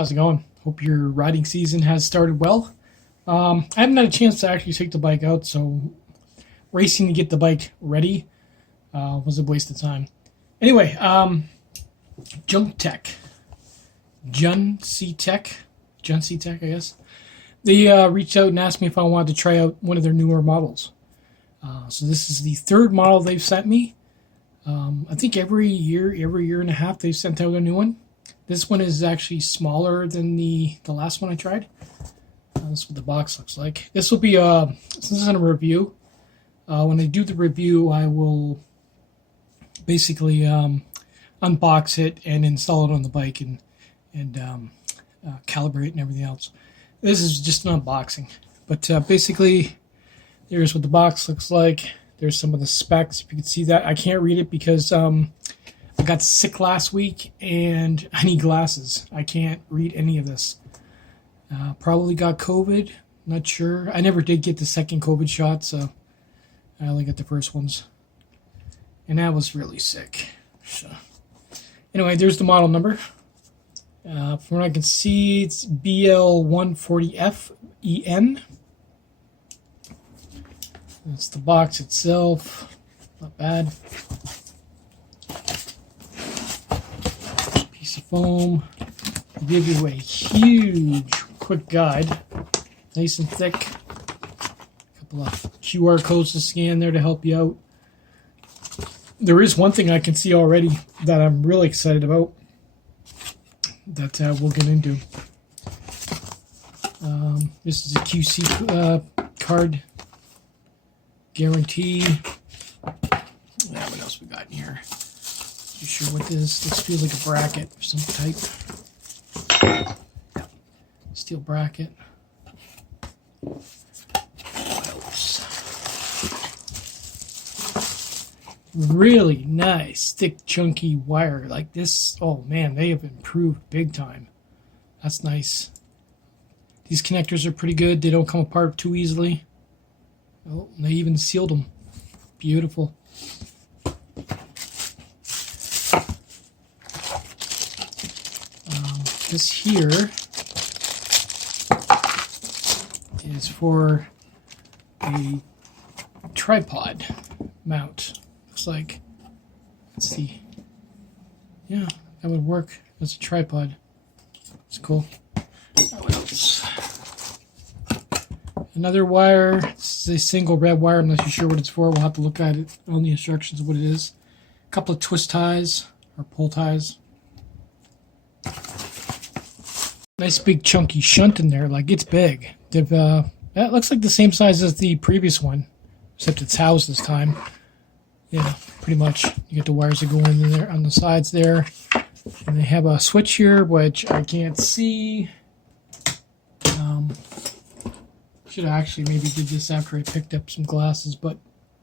how's it going? Hope your riding season has started well. I haven't had a chance to actually take the bike out, so racing to get the bike ready was a waste of time. Anyway, juncteck, juncteck, I guess. They reached out and asked me if I wanted to try out one of their newer models. So this is the third model they've sent me. I think every year and a half, they've sent out a new one. This one is actually smaller than the last one I tried. That's what the box looks like. This will be this is a review. When I do the review, I will basically unbox it and install it on the bike and calibrate and everything else. This is just an unboxing, but basically, here's what the box looks like. There's some of the specs. If you can see that, I can't read it because I got sick last week and I need glasses. I can't read any of this. Probably got COVID. Not sure. I never did get the second COVID shot, so I only got the first ones. And I was really sick. So anyway, there's the model number. From what I can see, it's BL140F EN. That's the box itself. Not bad. Piece of foam. I'll give you a huge quick guide. Nice and thick. A couple of QR codes to scan there to help you out. There is one thing I can see already that I'm really excited about that we'll get into. This is a QC card guarantee. What else we got in here? Not sure what this. This feels like a bracket of some type. Yeah. Steel bracket. What else? Really nice, thick, chunky wire like this. Oh man, they have improved big time. That's nice. These connectors are pretty good. They don't come apart too easily. Oh, they even sealed them. Beautiful. This here is for a tripod mount. Looks like, let's see. Yeah, that would work as a tripod. It's cool. What else? Another wire. This is a single red wire. I'm not too sure what it's for. We'll have to look at it on the instructions what it is. A couple of twist ties or pull ties. Nice big chunky shunt in there. Like, it's big. That looks like the same size as the previous one, except it's housed this time. Yeah, pretty much. You get the wires that go in there on the sides there. And they have a switch here, which I can't see. Should have actually maybe did this after I picked up some glasses, but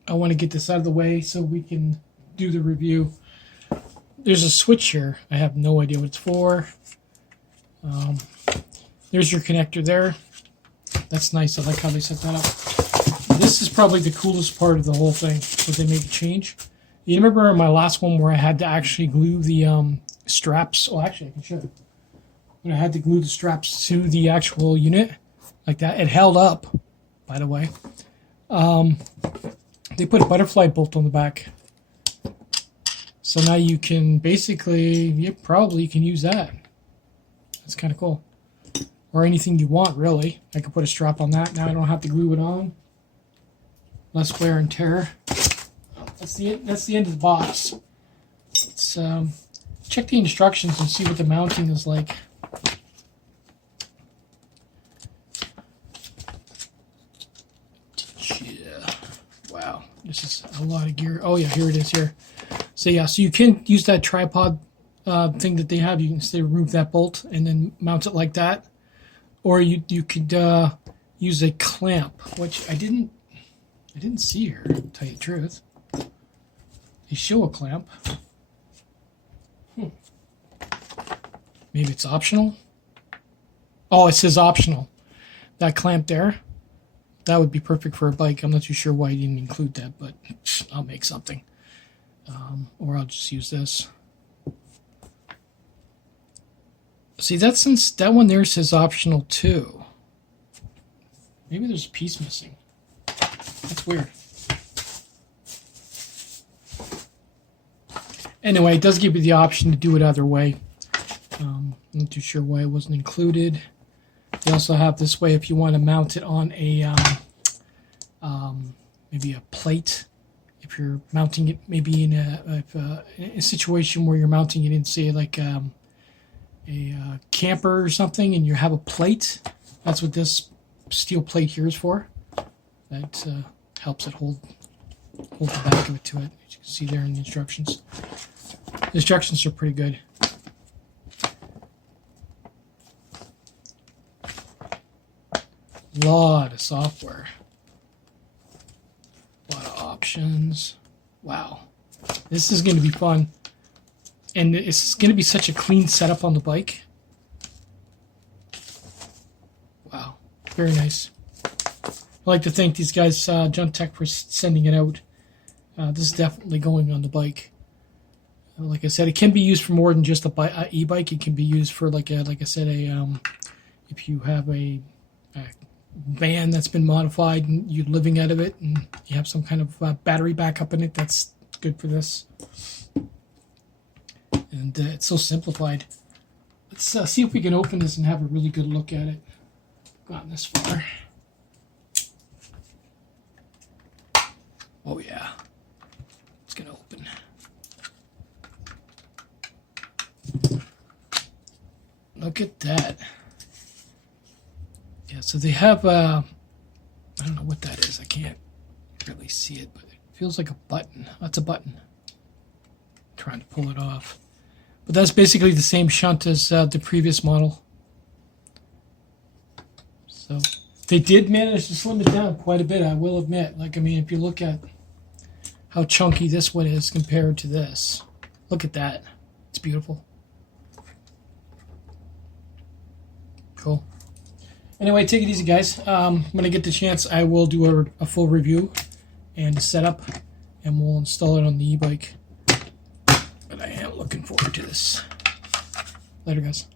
I want to get this out of the way so we can do the review. There's a switch here. I have no idea what it's for. There's your connector there. That's nice. I like how they set that up. This is probably the coolest part of the whole thing, but they make a change. You remember my last one where I had to actually glue the straps? Oh, actually, I can show you. When I had to glue the straps to the actual unit, like that, it held up, by the way. They put a butterfly bolt on the back. So now you can basically, you probably can use that. That's kind of cool. Or anything you want, really. I could put a strap on that. Now I don't have to glue it on. Less wear and tear. That's the end of the box. Let's check the instructions and see what the mounting is like. Yeah. Wow. This is a lot of gear. Oh yeah, here it is here. So yeah, so you can use that tripod thing that they have. You can say remove that bolt and then mount it like that. Or you could use a clamp, which I didn't see here, to tell you the truth. They show a clamp. Maybe it's optional. Oh, it says optional. That clamp there, that would be perfect for a bike. I'm not too sure why you didn't include that, but I'll make something. Or I'll just use this. See, that since that one there says optional too. Maybe there's a piece missing. That's weird. Anyway, it does give you the option to do it either way. I'm not too sure why it wasn't included. They also have this way if you want to mount it on a maybe a plate. If you're mounting it maybe in a situation where you're mounting it in, say, like a camper or something, and you have a plate, that's what this steel plate here is for. That helps it hold the back of it to it. As you can see there in the instructions. The instructions are pretty good. Lot of software. A lot of options. Wow. This is going to be fun. And it's going to be such a clean setup on the bike. Wow. Very nice. I'd like to thank these guys, Juncteck, for sending it out. This is definitely going on the bike. Like I said, it can be used for more than just a e-bike. It can be used for, like I said, if you have a van that's been modified and you're living out of it and you have some kind of battery backup in it, that's good for this. And it's so simplified. Let's see if we can open this and have a really good look at it. Gotten this far. Oh yeah, it's gonna open. Look at that. Yeah, so they have, I don't know what that is. I can't really see it, but it feels like a button. That's a button. I'm trying to pull it off. But that's basically the same shunt as the previous model. So they did manage to slim it down quite a bit, I will admit. Like, I mean, if you look at how chunky this one is compared to this. Look at that. It's beautiful. Cool. Anyway, take it easy, guys. When I get the chance, I will do a full review and a setup, and we'll install it on the e-bike. But I am looking forward to this. Later, guys.